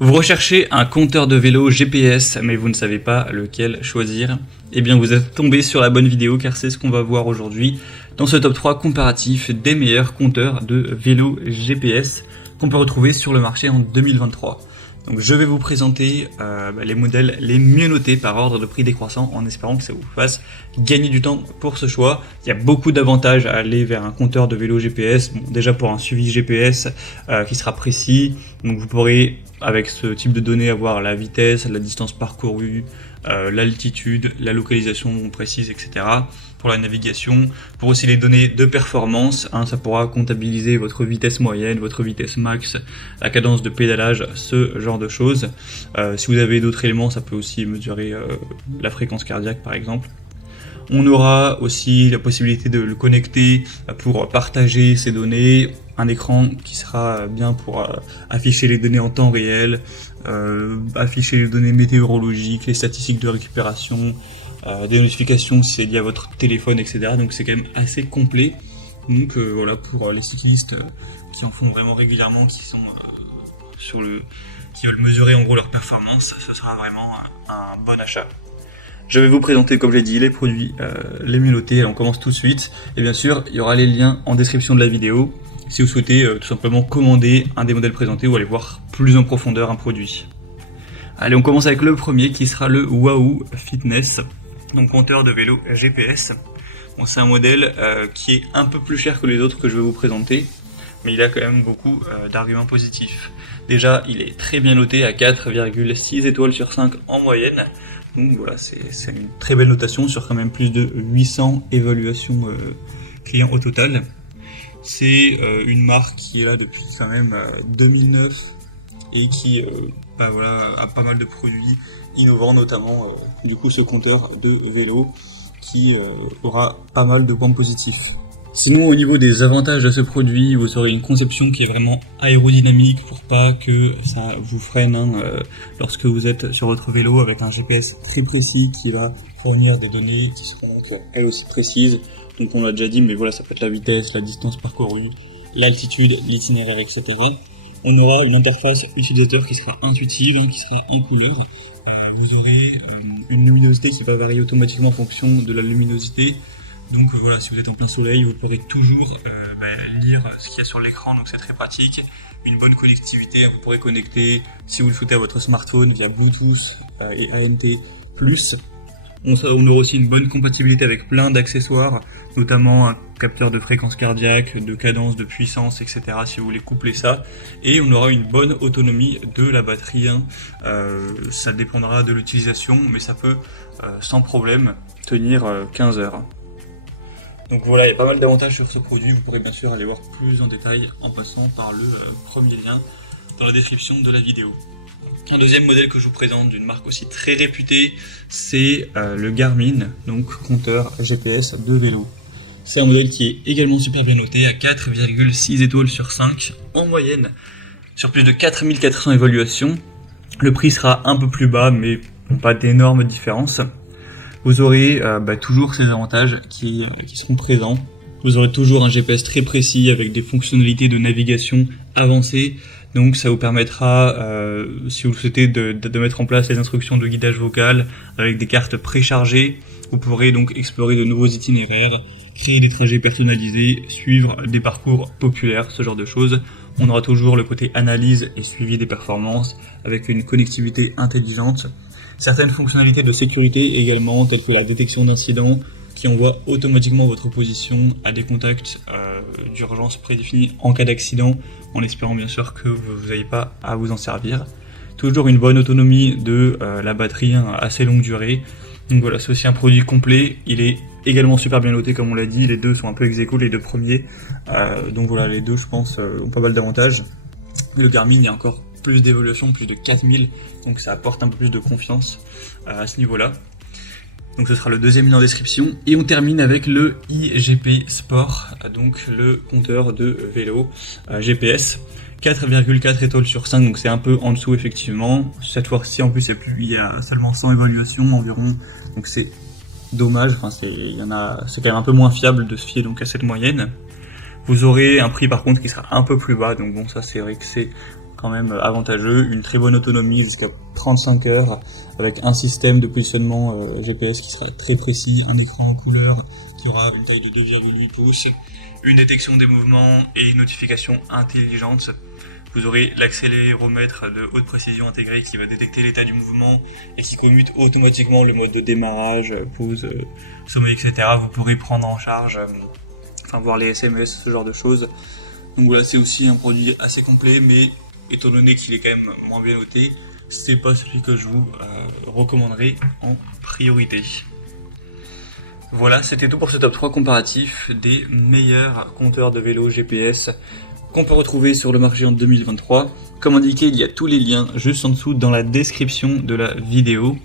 Vous recherchez un compteur de vélo GPS, mais vous ne savez pas lequel choisir. Eh bien, vous êtes tombé sur la bonne vidéo, car c'est ce qu'on va voir aujourd'hui dans ce top 3 comparatif des meilleurs compteurs de vélo GPS qu'on peut retrouver sur le marché en 2023. Donc je vais vous présenter les modèles les mieux notés par ordre de prix décroissant, en espérant que ça vous fasse gagner du temps pour ce choix. Il y a beaucoup d'avantages à aller vers un compteur de vélo GPS. Bon, déjà pour un suivi GPS qui sera précis, donc vous pourrez avec ce type de données avoir la vitesse, la distance parcourue, l'altitude, la localisation précise, etc. Pour la navigation, pour aussi les données de performance, ça pourra comptabiliser votre vitesse moyenne, votre vitesse max, la cadence de pédalage, ce genre de choses. Si vous avez d'autres éléments, ça peut aussi mesurer la fréquence cardiaque par exemple. On aura aussi la possibilité de le connecter pour partager ces données, un écran qui sera bien pour afficher les données en temps réel, afficher les données météorologiques, les statistiques de récupération, des notifications si c'est lié à votre téléphone, etc. Donc c'est quand même assez complet. Donc voilà, pour les cyclistes qui en font vraiment régulièrement, qui sont qui veulent mesurer en gros leur performance, ce sera vraiment un bon achat. Je vais vous présenter, comme je l'ai dit, les produits les mieux notés. On commence tout de suite. Et bien sûr, il y aura les liens en description de la vidéo si vous souhaitez tout simplement commander un des modèles présentés ou aller voir plus en profondeur un produit. Allez, on commence avec le premier qui sera le Wahoo Fitness, donc compteur de vélo GPS. Bon, c'est un modèle qui est un peu plus cher que les autres que je vais vous présenter, mais il a quand même beaucoup d'arguments positifs. Déjà, il est très bien noté à 4,6 étoiles sur 5 en moyenne. Donc voilà, c'est une très belle notation sur quand même plus de 800 évaluations clients au total. C'est une marque qui est là depuis quand même 2009 et qui a pas mal de produits innovants, notamment du coup ce compteur de vélo qui aura pas mal de points positifs. Sinon, au niveau des avantages de ce produit, vous aurez une conception qui est vraiment aérodynamique pour pas que ça vous freine lorsque vous êtes sur votre vélo, avec un GPS très précis qui va fournir des données qui seront donc elles aussi précises. Donc on l'a déjà dit, mais voilà, ça peut être la vitesse, la distance parcourue, l'altitude, l'itinéraire, etc. On aura une interface utilisateur qui sera intuitive, qui sera en couleur. Vous aurez une luminosité qui va varier automatiquement en fonction de la luminosité. Donc voilà, si vous êtes en plein soleil, vous pourrez toujours lire ce qu'il y a sur l'écran, donc c'est très pratique. Une bonne connectivité, vous pourrez connecter, si vous le souhaitez, à votre smartphone via Bluetooth et ANT+. On aura aussi une bonne compatibilité avec plein d'accessoires, notamment un capteur de fréquence cardiaque, de cadence, de puissance, etc. si vous voulez coupler ça. Et on aura une bonne autonomie de la batterie. Ça dépendra de l'utilisation, mais ça peut sans problème tenir 15 heures. Donc voilà, il y a pas mal d'avantages sur ce produit. Vous pourrez bien sûr aller voir plus en détail en passant par le premier lien dans la description de la vidéo. Un deuxième modèle que je vous présente d'une marque aussi très réputée, c'est le Garmin, donc compteur GPS de vélo. C'est un modèle qui est également super bien noté à 4,6 étoiles sur 5 en moyenne, sur plus de 4400 évaluations. Le prix sera un peu plus bas, mais pas d'énormes différences. Vous aurez toujours ces avantages qui seront présents. Vous aurez toujours un GPS très précis avec des fonctionnalités de navigation avancées. Donc ça vous permettra, si vous le souhaitez, de mettre en place les instructions de guidage vocal avec des cartes préchargées. Vous pourrez donc explorer de nouveaux itinéraires, créer des trajets personnalisés, suivre des parcours populaires, ce genre de choses. On aura toujours le côté analyse et suivi des performances avec une connectivité intelligente. Certaines fonctionnalités de sécurité également, telles que la détection d'incidents, qui envoie automatiquement votre position à des contacts d'urgence prédéfinis en cas d'accident, en espérant bien sûr que vous n'ayez pas à vous en servir. Toujours une bonne autonomie de la batterie, assez longue durée. Donc voilà, c'est aussi un produit complet. Il est également super bien noté, comme on l'a dit. Les deux sont un peu ex aequo, les deux premiers. Donc voilà, les deux, je pense, ont pas mal d'avantages. Le Garmin, il y a encore plus d'évaluation, plus de 4000, donc ça apporte un peu plus de confiance à ce niveau-là. Donc ce sera le deuxième lien en description. Et on termine avec le IGP Sport, donc le compteur de vélo GPS. 4,4 étoiles sur 5, donc c'est un peu en dessous effectivement. Cette fois-ci en plus il y a seulement 100 évaluations environ, donc c'est dommage, c'est quand même un peu moins fiable de se fier donc à cette moyenne. Vous aurez un prix par contre qui sera un peu plus bas, donc bon, ça c'est vrai que c'est quand même avantageux, une très bonne autonomie jusqu'à 35 heures, avec un système de positionnement GPS qui sera très précis, un écran en couleur qui aura une taille de 2,8 pouces, une détection des mouvements et une notification intelligente. Vous aurez l'accéléromètre de haute précision intégré qui va détecter l'état du mouvement et qui commute automatiquement le mode de démarrage, pause, sommeil, etc. Vous pourrez prendre en charge, voir les SMS, ce genre de choses. Donc voilà, c'est aussi un produit assez complet, mais étant donné qu'il est quand même moins bien noté, c'est pas celui que je vous recommanderais en priorité. Voilà, c'était tout pour ce top 3 comparatif des meilleurs compteurs de vélo GPS qu'on peut retrouver sur le marché en 2023. Comme indiqué, il y a tous les liens juste en dessous dans la description de la vidéo.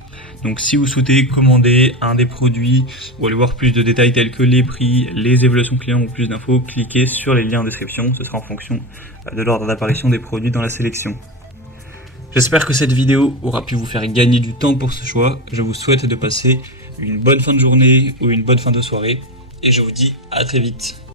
Donc si vous souhaitez commander un des produits ou aller voir plus de détails tels que les prix, les évaluations clients ou plus d'infos, cliquez sur les liens en description, ce sera en fonction de l'ordre d'apparition des produits dans la sélection. J'espère que cette vidéo aura pu vous faire gagner du temps pour ce choix. Je vous souhaite de passer une bonne fin de journée ou une bonne fin de soirée et je vous dis à très vite.